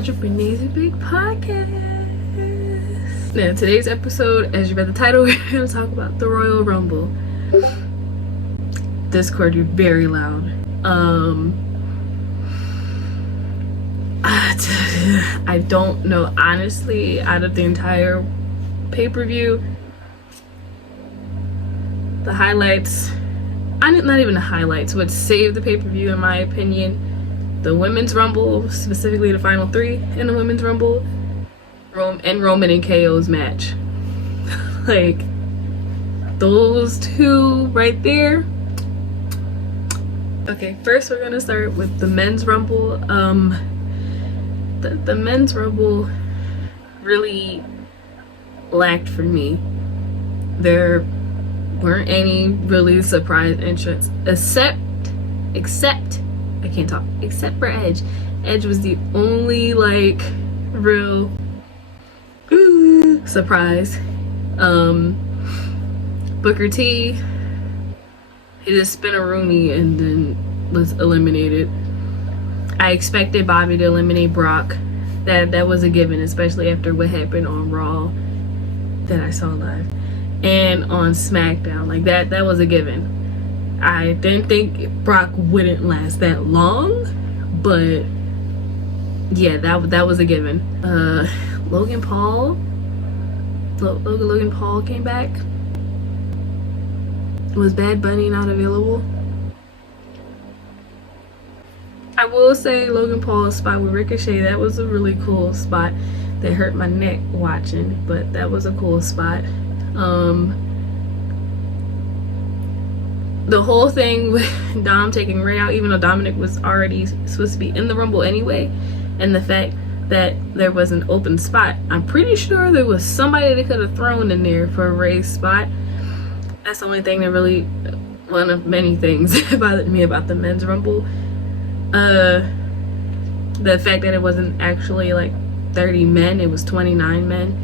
Naja Brinee's Big Podcast. Now, today's episode, as you read the title, we're going to talk about the Royal Rumble. Discord, you're very loud. I don't know, honestly, out of the entire pay-per-view, the highlights, not even the highlights, what saved the pay-per-view in my opinion, the Women's Rumble, specifically the final three in the Women's Rumble, and Roman and KO's match. Like, those two right there. Okay, first we're gonna start with the Men's Rumble. The Men's Rumble really lacked for me. There weren't any really surprise entrants except for Edge. Edge was the only like real surprise. Booker T, he just spin a Rooney and then was eliminated. I expected Bobby to eliminate Brock. That was a given, especially after what happened on Raw that I saw live and on SmackDown. Like that was a given. I didn't think Brock wouldn't last that long, but yeah, that was a given. Logan Paul came back. Was Bad Bunny not available? I will say Logan Paul's spot with Ricochet, that was a really cool spot. That hurt my neck watching, but that was a cool spot. The whole thing with Dom taking Ray out, even though Dominic was already supposed to be in the Rumble anyway, and the fact that there was an open spot, I'm pretty sure there was somebody they could have thrown in there for Ray's spot. That's the only thing that really, one of many things that bothered me about the Men's Rumble. The fact that it wasn't actually like 30 men, it was 29 men,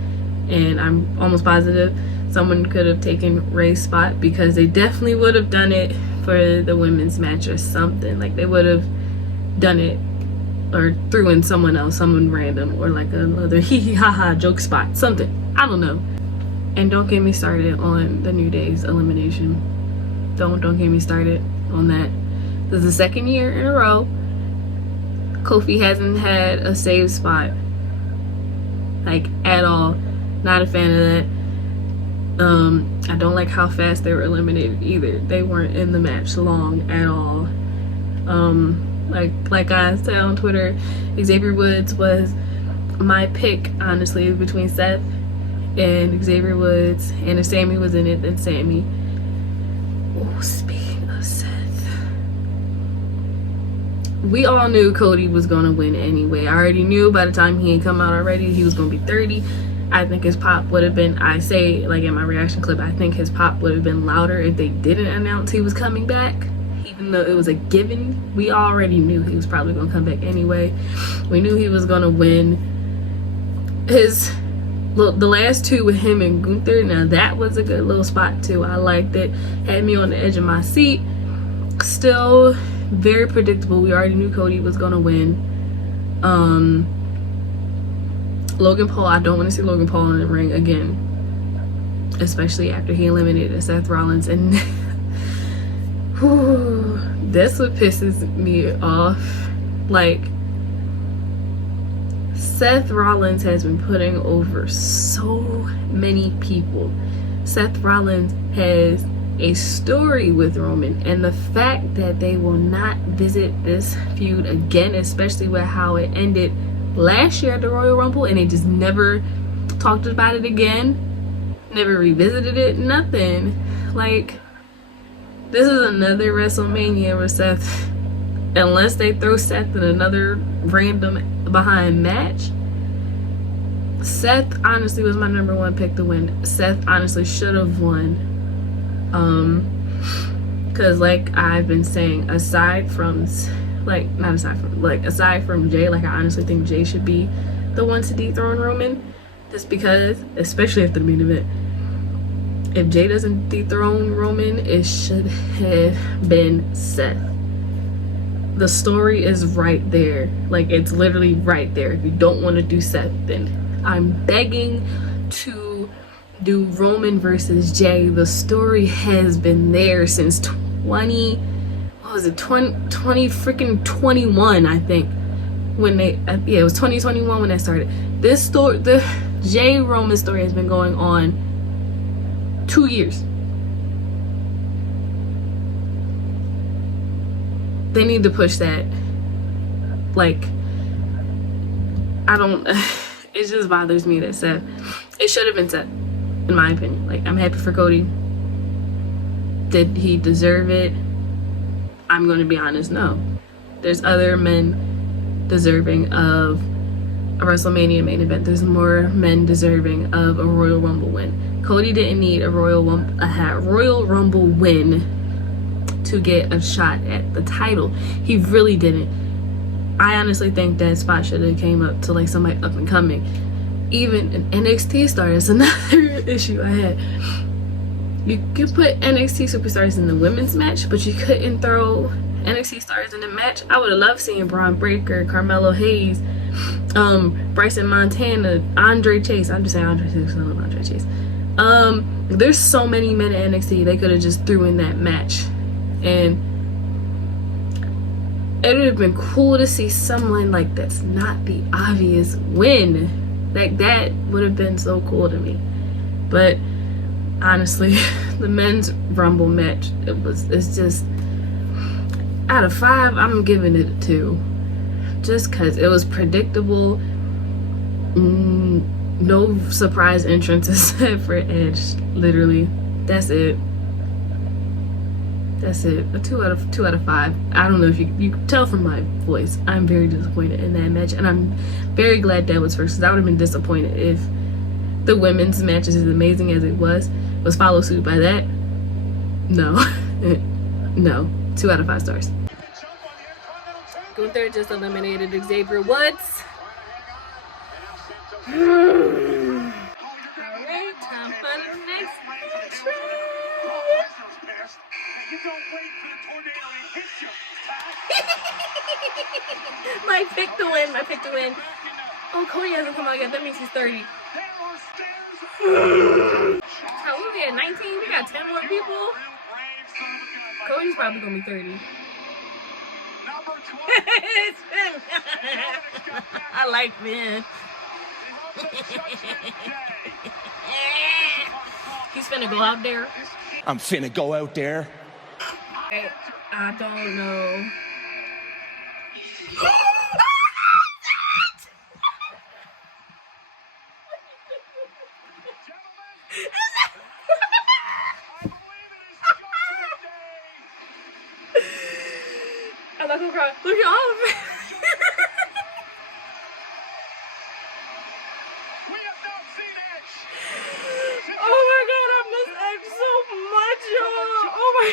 and I'm almost positive someone could have taken Ray's spot, because they definitely would have done it for the women's match or something. Like they would have done it or threw in someone else, someone random, or like another hee hee ha ha joke spot, something. I don't know. And don't get me started on the New Day's elimination. Don't get me started on that. This is the second year in a row Kofi hasn't had a save spot, like at all. Not a fan of that. I don't like how fast they were eliminated either. They weren't in the match long at all. Like I said on Twitter, Xavier Woods was my pick, honestly, between Seth and Xavier Woods, and if Sammy was in it, then Sammy. Oh, speaking of Seth, we all knew Cody was gonna win anyway. I already knew by the time he had come out already, he was gonna be 30. I think his pop would have been, I say like in my reaction clip, I think his pop would have been louder if they didn't announce he was coming back. Even though it was a given, we already knew he was probably gonna come back anyway. We knew he was gonna win. The last two with him and Gunther, now that was a good little spot too. I liked it. Had me on the edge of my seat. Still very predictable. We already knew Cody was gonna win. Logan Paul, I don't want to see Logan Paul in the ring again, especially after he eliminated Seth Rollins. And that's what pisses me off. Like, Seth Rollins has been putting over so many people. Seth Rollins has a story with Roman, and the fact that they will not visit this feud again, especially with how it ended last year at the Royal Rumble, and they just never talked about it again, never revisited it, nothing. Like, this is another WrestleMania where Seth, unless they throw Seth in another random behind match, Seth honestly was my number one pick to win. Seth honestly should have won. Because like I've been saying, aside from Jay, like I honestly think Jay should be the one to dethrone Roman, just because, especially after the main event, if Jay doesn't dethrone Roman, it should have been Seth. the story is right there. Like, it's literally right there. If you don't want to do Seth, then I'm begging to do Roman versus Jay. The story has been there since 20 freaking 21, I think, when they yeah, it was 2021 when that started. This story, the Jay Roman story, has been going on 2 years. They need to push that. Like, I don't it just bothers me that Seth, it should have been Seth, in my opinion. Like, I'm happy for Cody. Did he deserve it? I'm going to be honest, no. There's other men deserving of a WrestleMania main event. There's more men deserving of a Royal Rumble win. Cody didn't need a Royal Rumble win to get a shot at the title. He really didn't. I honestly think that spot should have came up to like somebody up and coming. Even an NXT star is another issue I had. You could put NXT superstars in the women's match, but you couldn't throw NXT stars in the match. I would have loved seeing Braun Breaker, Carmelo Hayes, Bryson Montana, Andre Chase. I'm just saying Andre Chase, I love Andre Chase. There's so many men at NXT they could have just threw in that match. And it would have been cool to see someone like that's not the obvious win. Like, that would have been so cool to me. But honestly, the men's Rumble match, it's just, out of 5, I'm giving it a 2. Just because it was predictable. No surprise entrances for Edge. Literally, that's it. That's it. A 2 out of 5. I don't know if you can tell from my voice. I'm very disappointed in that match, and I'm very glad that was first, because I would have been disappointed if the women's match, as amazing as it was followed suit by that. No. No. 2 out of 5 stars. Gunther just eliminated Xavier Woods. Alright, time for the next match. My pick to win. Oh, Cody hasn't come out yet. That means he's 30. Oh, we at 19. We got 10 more people. Cody's probably gonna be 30. I like Ben. He's finna go out there. I'm finna go out there. I don't know. I'm not gonna cry. Look at all of it. Oh my god, I miss Edge so much, y'all. Oh my.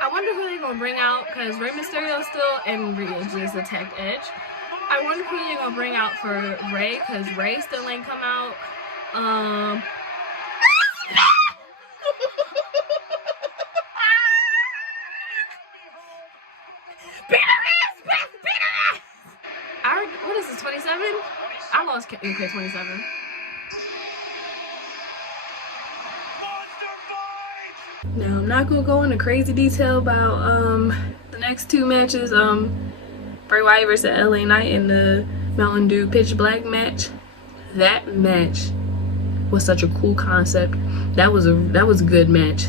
I wonder who they're gonna bring out, because Rey Mysterio still and Rhea just attacked Edge. I wonder who they're gonna bring out for Rey, because Rey still ain't come out. What is this, 27? I lost okay, 27. Now, I'm not gonna go into crazy detail about the next 2 matches. Bray Wyatt versus LA Knight in the Mountain Dew Pitch Black match. That match was such a cool concept. That was a good match.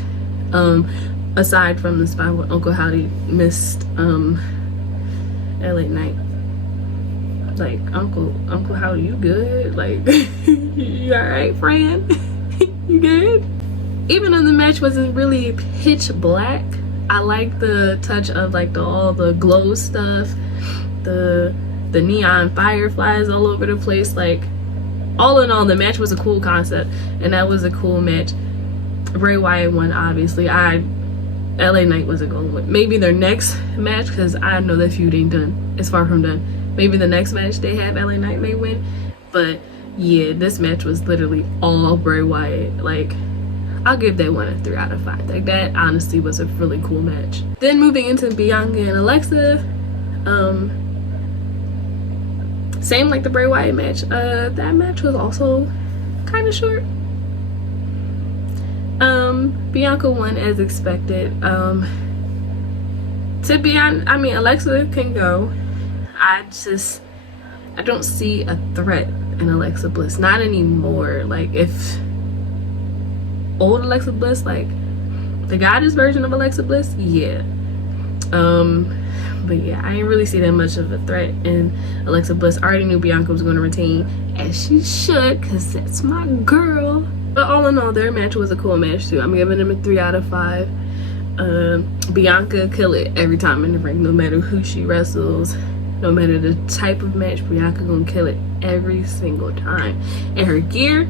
Aside from the spot where Uncle Howdy missed LA Knight. Like, Uncle Howdy, you good? Like, you alright, friend? You good? Even though the match wasn't really pitch black, I like the touch of like all the glow stuff, the neon fireflies all over the place. Like, all in all, the match was a cool concept, and that was a cool match. Bray Wyatt won, obviously. LA Knight wasn't going to win. Maybe their next match, because I know that feud ain't done. It's far from done. Maybe the next match they have, LA Knight may win. But yeah, this match was literally all Bray Wyatt. Like, I'll give that one a 3 out of 5. Like, that honestly was a really cool match. Then moving into Bianca and Alexa, same like the Bray Wyatt match. That match was also kind of short. Bianca won as expected. To be honest, I mean, Alexa can go. I don't see a threat in Alexa Bliss, not anymore. Like, if old Alexa Bliss, like the goddess version of Alexa Bliss, yeah. But yeah, I didn't really see that much of a threat in Alexa Bliss. I already knew Bianca was going to retain, as she should, because that's my girl. But all in all, their match was a cool match too. I'm giving them a 3 out of 5. Bianca kill it every time in the ring, no matter who she wrestles, no matter the type of match. Bianca gonna kill it every single time. And her gear,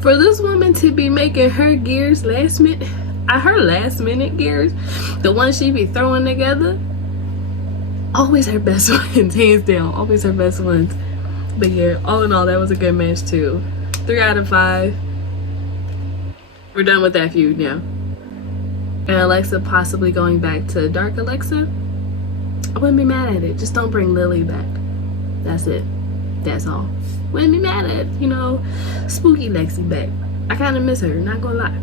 for this woman to be making her gears last minute gears, the ones she be throwing together, always her best ones, hands down, always her best ones. But yeah, all in all, that was a good match too. 3 out of 5. We're done with that feud now. And Alexa possibly going back to Dark Alexa, I wouldn't be mad at it. Just don't bring Lily back. That's it. That's all. Wouldn't be mad at, you know, Spooky Lexi back. I kind of miss her, not gonna lie.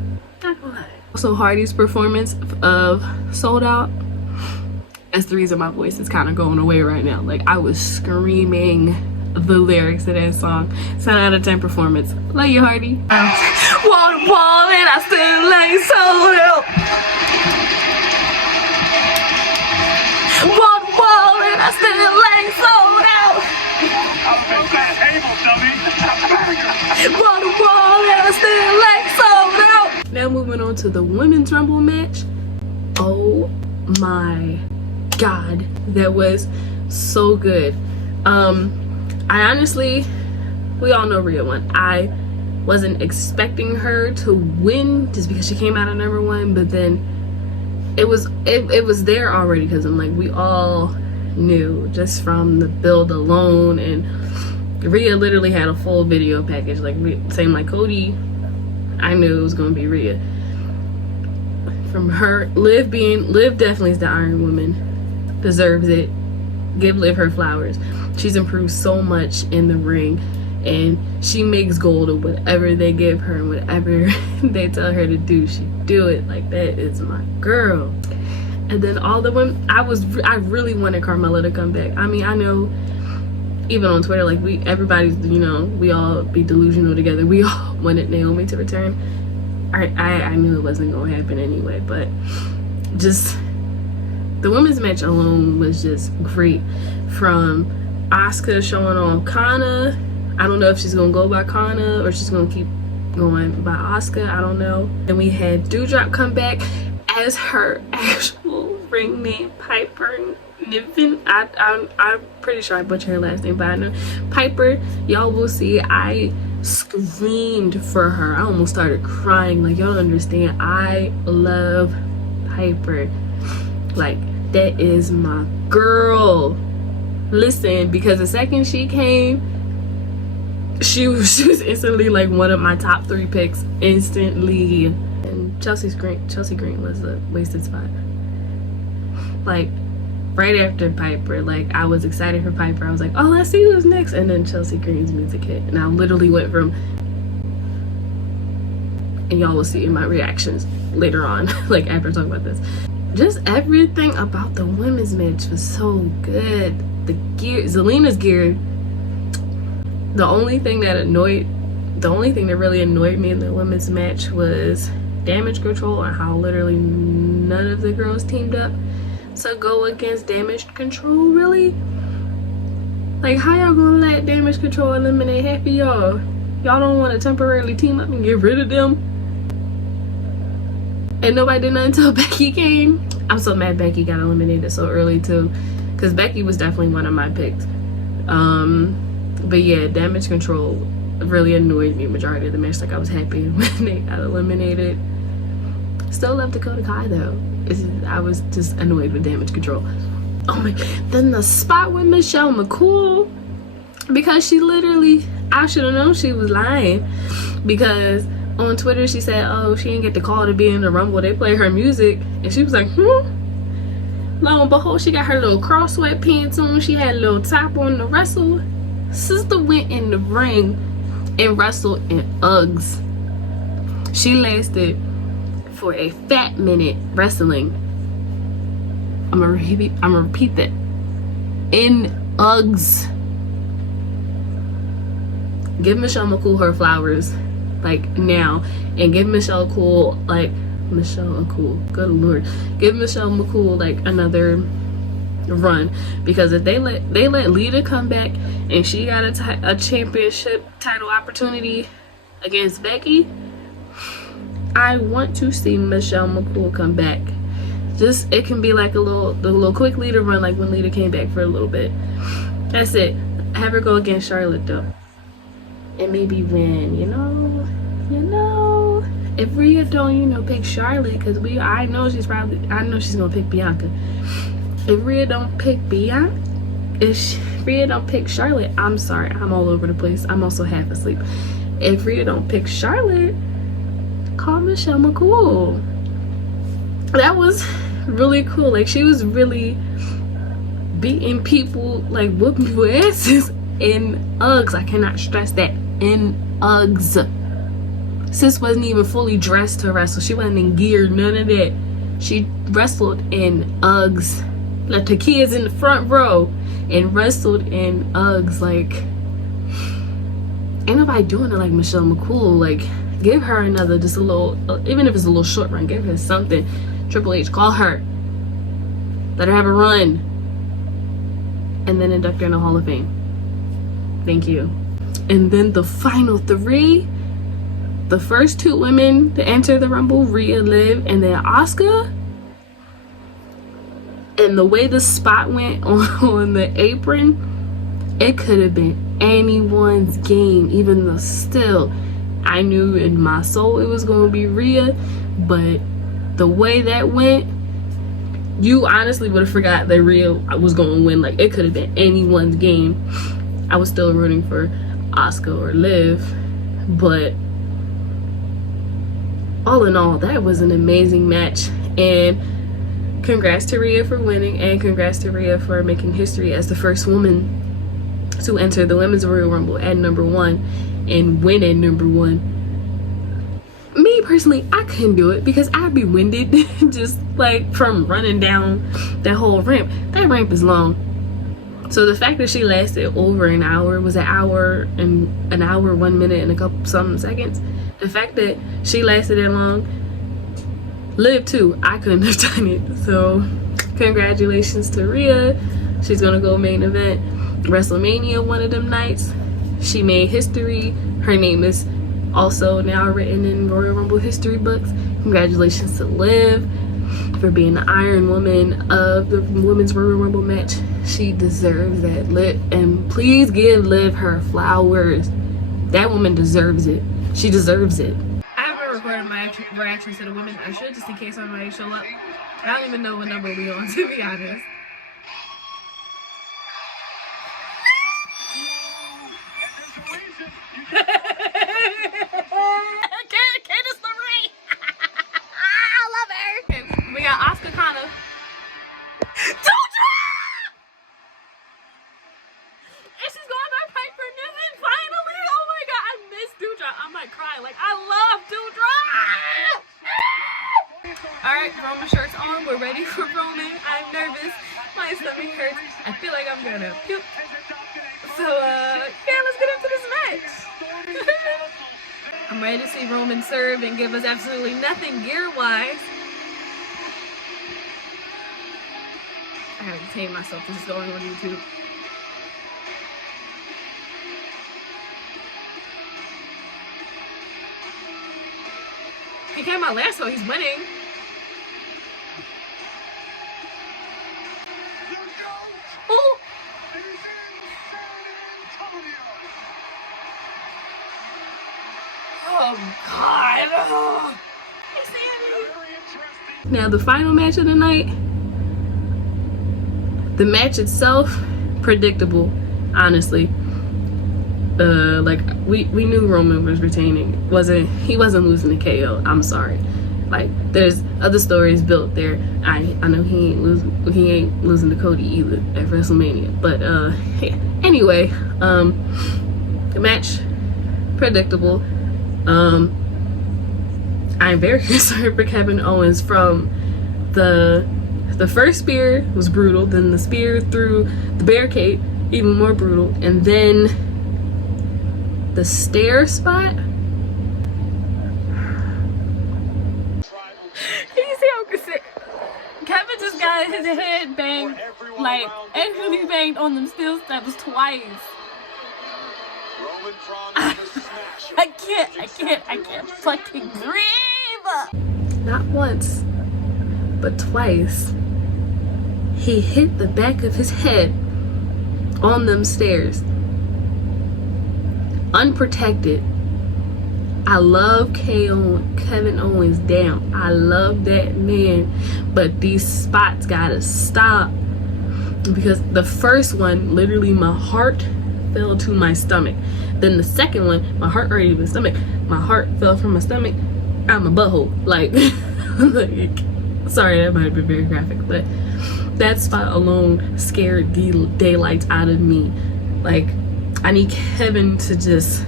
Not gonna lie. Also, Hardy's performance of Sold Out. That's the reason my voice is kind of going away right now. Like, I was screaming the lyrics of that song. 10 out of 10 performance. Love you, Hardy. Wall to wall and I still ain't sold out. Wall to wall and I still ain't sold out. Wall to wall and I still ain't sold out. Now moving on to the Women's Rumble match. Oh my God, that was so good. I honestly, we all know Rhea won. I wasn't expecting her to win just because she came out of #1, but then it was there already, because I'm like, we all knew just from the build alone, and Rhea literally had a full video package. Like, same like Cody, I knew it was gonna be Rhea. From her, Liv definitely is the Iron Woman, deserves it. Give Liv her flowers. She's improved so much in the ring, and she makes gold of whatever they give her and whatever they tell her to do, she do it. Like, that is my girl. And then all the women, I really wanted Carmella to come back. I mean, I know even on Twitter, like, everybody's, you know, we all be delusional together. We all wanted Naomi to return. I knew it wasn't gonna happen anyway, but just the women's match alone was just great. From Asuka showing off Kana. I don't know if she's gonna go by Kana or she's gonna keep going by Asuka. I don't know. Then we had Doudrop come back as her actual ring name, Piper Niven. I'm pretty sure I butchered her last name, but I know Piper. Y'all will see. I screamed for her. I almost started crying. Like, y'all don't understand. I love Piper. Like, that is my girl. Listen, because the second she came, she was instantly like one of my top 3 picks instantly. And Chelsea Green was a wasted spot. Like, right after Piper, like, I was excited for Piper. I was like, oh, let's see who's next. And then Chelsea Green's music hit, and I literally went from, and y'all will see in my reactions later on, like, after I talk about this. Just everything about the women's match was so good. The gear, Zelina's gear. The only thing that really annoyed me in the women's match was Damage Control, and how literally none of the girls teamed up to go against Damage Control. Really? Like, how y'all gonna let Damage Control eliminate half of y'all? Y'all don't want to temporarily team up and get rid of them? And nobody did nothing until Becky came. I'm so mad Becky got eliminated so early too, because Becky was definitely one of my picks. But yeah, Damage Control really annoyed me majority of the match. Like, I was happy when they got eliminated. Still love Dakota Kai though. I was just annoyed with Damage Control. Oh my, then the spot with Michelle McCool, because she literally, I should have known she was lying, because on Twitter, she said, oh, she didn't get the call to be in the Rumble. They play her music. And she was like, Lo and behold, she got her little cross sweatpants on. She had a little top on to wrestle. Sister went in the ring and wrestled in Uggs. She lasted for a fat minute wrestling. I'm gonna repeat that. In Uggs. Give Michelle McCool her flowers, like, now, and give Michelle McCool, good lord, give Michelle McCool like another run, because if they let Lita come back and she got a championship title opportunity against Becky, I want to see Michelle McCool come back. Just, it can be like the little quick Lita run, like when Lita came back for a little bit. That's it. Have her go against Charlotte though, and maybe win. You know, if Rhea don't, pick Charlotte, because I know she's gonna pick Bianca. If Rhea don't pick Charlotte, I'm sorry, I'm all over the place. I'm also half asleep. If Rhea don't pick Charlotte, call Michelle McCool. That was really cool. Like, she was really beating people, like whooping people's asses in Uggs. I cannot stress that. In Uggs. Sis wasn't even fully dressed to wrestle. She wasn't in gear, none of that. She wrestled in Uggs. Left her kids in the front row and wrestled in Uggs. Like, ain't nobody doing it like Michelle McCool. Like, give her another, just a little, even if it's a little short run, give her something. Triple H, call her. Let her have a run. And then induct her in the Hall of Fame. Thank you. And then the final three, the first two women to enter the Rumble, Rhea, Liv, and then Asuka. And the way the spot went on the apron, it could have been anyone's game. Even though still, I knew in my soul it was going to be Rhea, but the way that went, you honestly would have forgot that Rhea was going to win. Like, it could have been anyone's game. I was still rooting for Asuka or Liv, but all in all, that was an amazing match. And congrats to Rhea for winning, and congrats to Rhea for making history as the first woman to enter the Women's Royal Rumble at #1 and win at #1. Me personally, I couldn't do it because I'd be winded just like from running down that whole ramp. That ramp is long. So the fact that she lasted over an hour, was an hour, 1 minute and a couple something seconds. The fact that she lasted that long, Liv too, I couldn't have done it. So congratulations to Rhea. She's gonna go main event WrestleMania one of them nights. She made history. Her name is also now written in Royal Rumble history books. Congratulations to Liv for being the Iron Woman of the Women's Royal Rumble match. She deserves that. And please give Liv her flowers. That woman deserves it. She deserves it. I haven't recorded my reaction to the women. I should, just in case somebody show up. I don't even know what number we on, to be honest. Candice LeRae. I love her. Okay, we got Asuka Kana. Doudrop! And she's going by Piper Niven finally. Oh my god, I miss Doudrop. I might cry. Like, I love Doudrop. Alright, Roman shirt's on. We're ready for Roman. I'm nervous. My stomach hurts. I feel like I'm gonna puke. So, yeah, let's get into this match. I'm ready to see Roman serve and give us absolutely nothing gear-wise. I gotta contain myself. This is going on YouTube. He came out last, so he's winning. Oh! Oh god! Oh. Now the final match of the night. The match itself, predictable, honestly. like we knew Roman was retaining. He wasn't losing to KO. I'm sorry. Like, there's other stories built there. I know he ain't losing to Cody either at WrestleMania. But anyway, the match predictable. I'm very concerned for Kevin Owens. From the first spear was brutal, then the spear through the barricade, even more brutal, and then the stair spot. Can you see how Kevin just got his head banged, like actually banged on them steel steps twice. I can't fucking breathe. Not once, but twice. He hit the back of his head on them stairs. Unprotected. I love Kevin Owens down. I love that man. But these spots gotta stop. Because the first one, literally my heart fell to my stomach. Then the second one, my heart already was stomach. My heart fell from my stomach out my butthole. Like, sorry, that might have been very graphic, but that spot alone scared the daylights out of me. Like, I need Kevin to just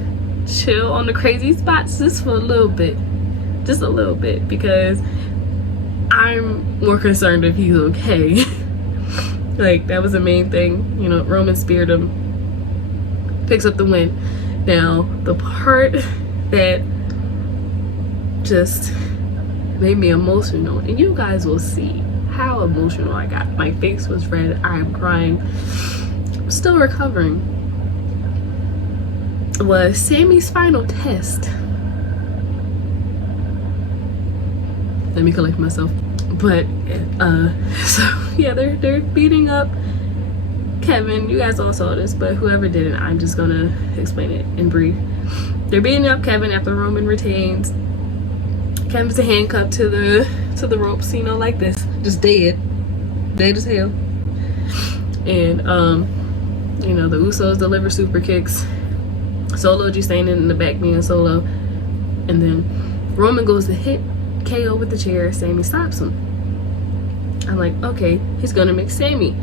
chill on the crazy spots just for a little bit. Just a little bit, because I'm more concerned if he's okay. Like, that was the main thing. You know, Roman speared him, picks up the win. Now, the part that just made me emotional, and you guys will see how emotional I got. My face was red. I am crying. I'm still recovering. Was Sammy's final test. Let me collect myself. But so yeah, they're beating up Kevin. You guys all saw this, but whoever didn't, I'm just gonna explain it in brief. They're beating up Kevin after Roman retains. Kevin's handcuffed to the ropes, you know, like this, just dead as hell. And you know, the Usos deliver super kicks. Solo just standing in the back being Solo, and then Roman goes to hit KO with the chair. Sammy stops him. I'm like, okay, he's gonna make Sammy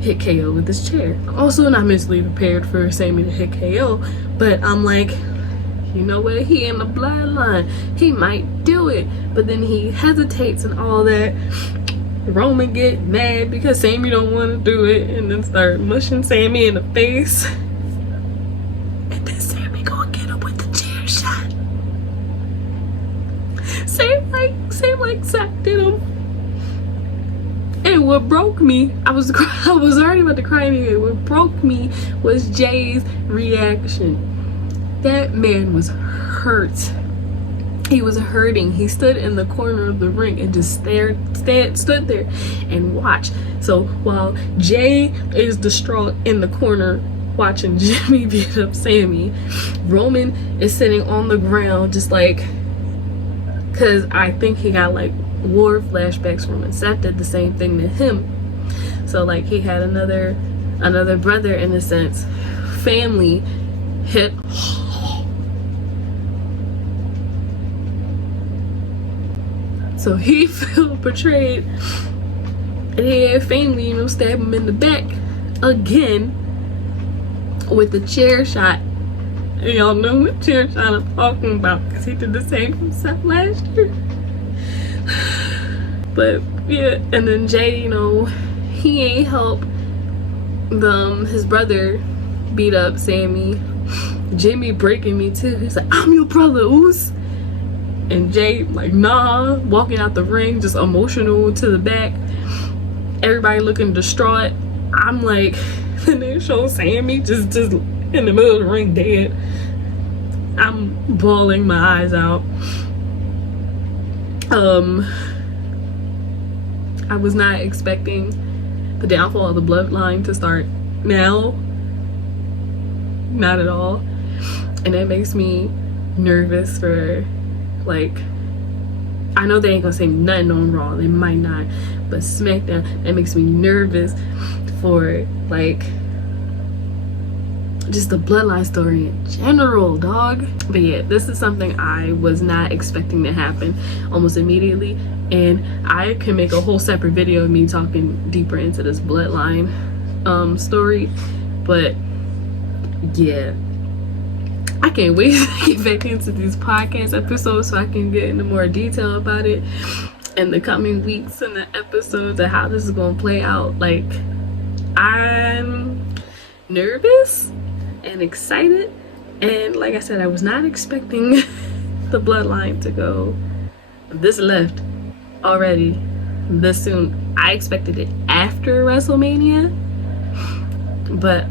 hit KO with his chair. I'm also not mentally prepared for Sammy to hit KO, but I'm like, you know what, he in the bloodline, he might do it. But then he hesitates and all that. Roman get mad because Sammy don't want to do it, and then start mushing Sammy in the face. And then Sammy gonna get him with the chair shot. Same like Zack did him. And what broke me, I was already about to cry anyway. What broke me was Jay's reaction. That man was hurt. He was hurting. He stood in the corner of the ring and just stood there and watched. So while Jay is distraught in the corner watching Jimmy beat up Sammy, Roman is sitting on the ground just like, because I think he got like war flashbacks from it. Seth did the same thing to him. So like he had another brother in a sense, family hit. So he felt betrayed, and he had family, you know, stab him in the back again with the chair shot. And y'all know what chair shot I'm talking about, because he did the same himself last year. But yeah, and then Jay, you know, he ain't help his brother beat up Sammy. Jimmy breaking me too. He's like, I'm your brother, Oos. And Jay like, nah, walking out the ring, just emotional to the back. Everybody looking distraught. I'm like, and they show Sammy just in the middle of the ring dead. I'm bawling my eyes out. I was not expecting the downfall of the bloodline to start now. Not at all. And that makes me nervous for, like, I know they ain't gonna say nothing on Raw, they might not, but SmackDown, that makes me nervous for, like, just the bloodline story in general, dog. But yeah, this is something I was not expecting to happen almost immediately, and I can make a whole separate video of me talking deeper into this bloodline story. But yeah, I can't wait to get back into these podcast episodes so I can get into more detail about it in the coming weeks and the episodes and how this is gonna play out. Like, I'm nervous and excited, and like I said, I was not expecting the bloodline to go this left already this soon. I expected it after WrestleMania, but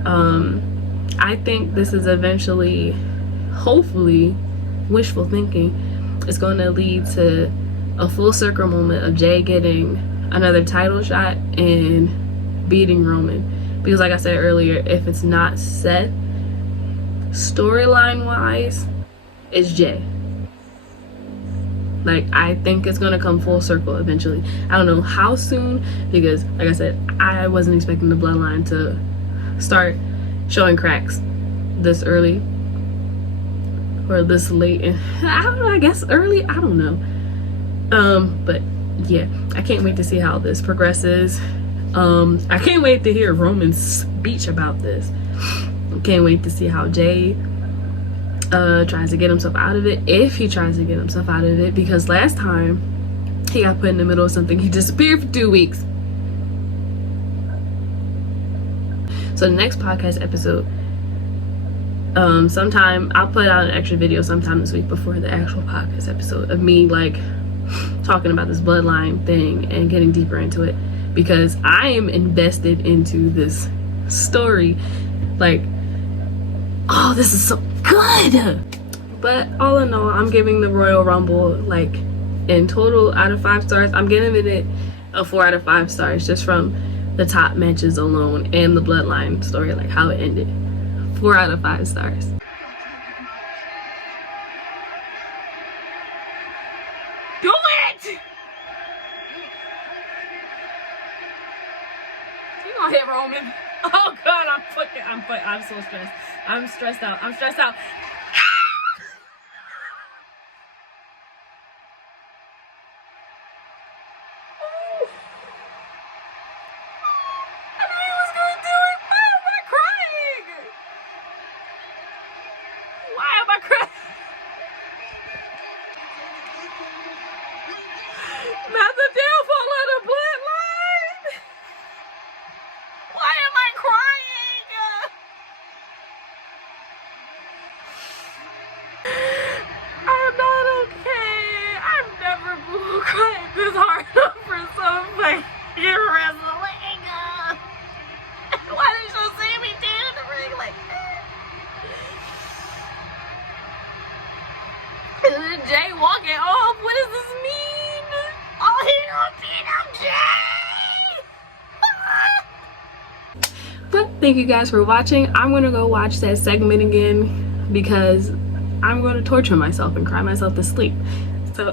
I think this is eventually, hopefully, wishful thinking, is going to lead to a full circle moment of Jay getting another title shot and beating Roman. Because like I said earlier, if it's not set storyline wise, it's Jay. Like, I think it's gonna come full circle eventually. I don't know how soon, because like I said, I wasn't expecting the bloodline to start showing cracks this early or this late. And I don't know, I guess early, I don't know. But yeah, I can't wait to see how this progresses. I can't wait to hear Roman's speech about this. Can't wait to see how Jay tries to get himself out of it, if he tries to get himself out of it, because last time he got put in the middle of something, he disappeared for 2 weeks. So the next podcast episode, sometime I'll put out an extra video sometime this week before the actual podcast episode of me like talking about this bloodline thing and getting deeper into it, because I am invested into this story. Like, oh, this is so good. But all in all, I'm giving the Royal Rumble, like, in total out of 5 stars, I'm giving it a 4 out of 5 stars just from the top matches alone and the bloodline story, like how it ended. 4 out of 5 stars. Do it! You gonna hit Roman? Oh god, I'm so stressed. I'm stressed out. I'm stressed out. I knew he was gonna do it. Why am I crying? Why am I crying? Not the downfall of the bloodline. Why am I crying? I'm not okay. I've never cried this hard for some fucking wrestling. Why did you see me dead in the ring like that? And then Jay walking off. What does this mean? Oh, he gonna beat up Jay. But thank you guys for watching. I'm gonna go watch that segment again because I'm going to torture myself and cry myself to sleep. So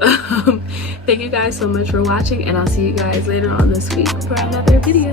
thank you guys so much for watching, and I'll see you guys later on this week for another video.